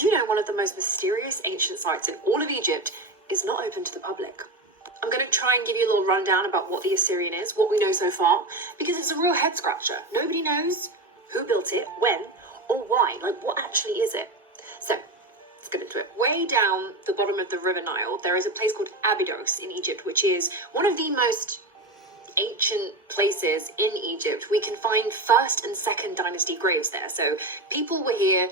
Did you know one of the most mysterious ancient sites in all of Egypt is not open to the public? I'm going to try and give you a little rundown about what the Assyrian is, what we know so far, because it's a real head scratcher. Nobody knows who built it, when, or why. Like, what actually is it? So, let's get into it. Way down the bottom of the River Nile, there is a place called Abydos in Egypt, which is one of the most ancient places in Egypt. We can find 1st and 2nd dynasty graves there. So, people were here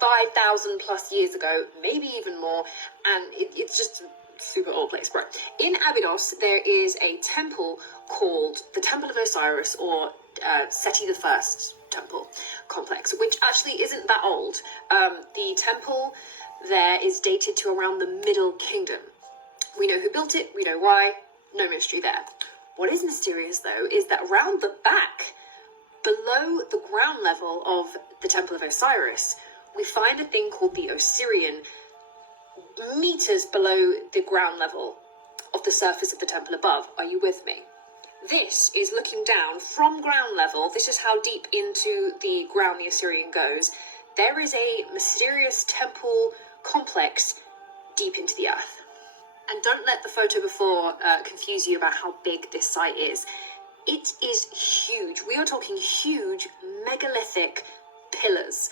5,000 plus years ago, maybe even more, and it's just a super old place, bro. In Abydos, there is a temple called the Temple of Osiris, or Seti the First temple complex, which actually isn't that old. The temple there is dated to around the Middle Kingdom. We know who built it, we know why, no mystery there. What is mysterious, though, is that around the back, below the ground level of the Temple of Osiris, we find a thing called the Assyrian, meters below the ground level of the surface of the temple above. Are you with me? This is looking down from ground level. This is how deep into the ground the Assyrian goes. There is a mysterious temple complex deep into the earth. And don't let the photo before confuse you about how big this site is. It is huge. We are talking huge megalithic pillars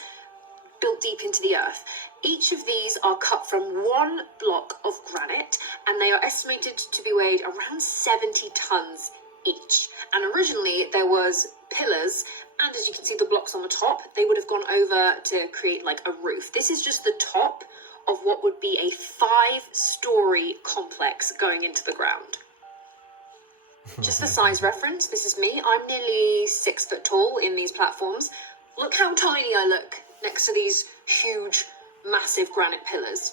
built deep into the earth. Each of these are cut from one block of granite, and they are estimated to be weighed around 70 tons each. And originally there was pillars, and as you can see the blocks on the top, they would have gone over to create like a roof. This is just the top of what would be a 5-story complex going into the ground. Just for size reference, this is me. I'm nearly 6 foot tall in these platforms. Look how tiny I look next to these huge, massive granite pillars.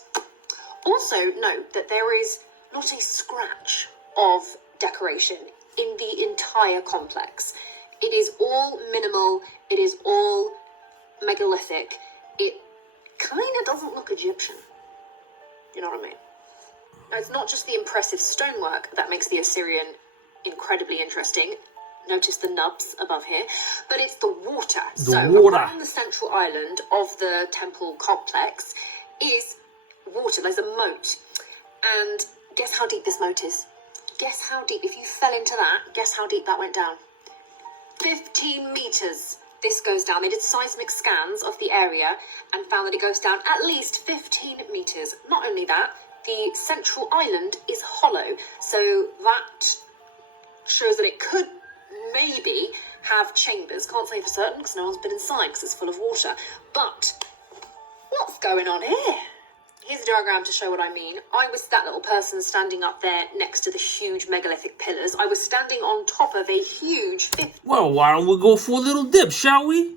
Also note that there is not a scratch of decoration in the entire complex. It is all minimal, it is all megalithic. It kind of doesn't look Egyptian. You know what I mean? Now, it's not just the impressive stonework that makes the Assyrian incredibly interesting. Notice the nubs above here, but it's the water. Around the central island of the temple complex is water. There's a moat, and guess how deep this moat is? Guess how deep? If you fell into that, guess how deep that went down? 15 meters. This goes down. They did seismic scans of the area and found that it goes down at least 15 meters. Not only that, the central island is hollow, so that shows that it could maybe have chambers. Can't say for certain because no one's been inside because it's full of water. But what's going on here? Here's a diagram to show what I mean. I was that little person standing up there next to the huge megalithic pillars. I was standing on top of a huge... Well, why don't we go for a little dip, shall we?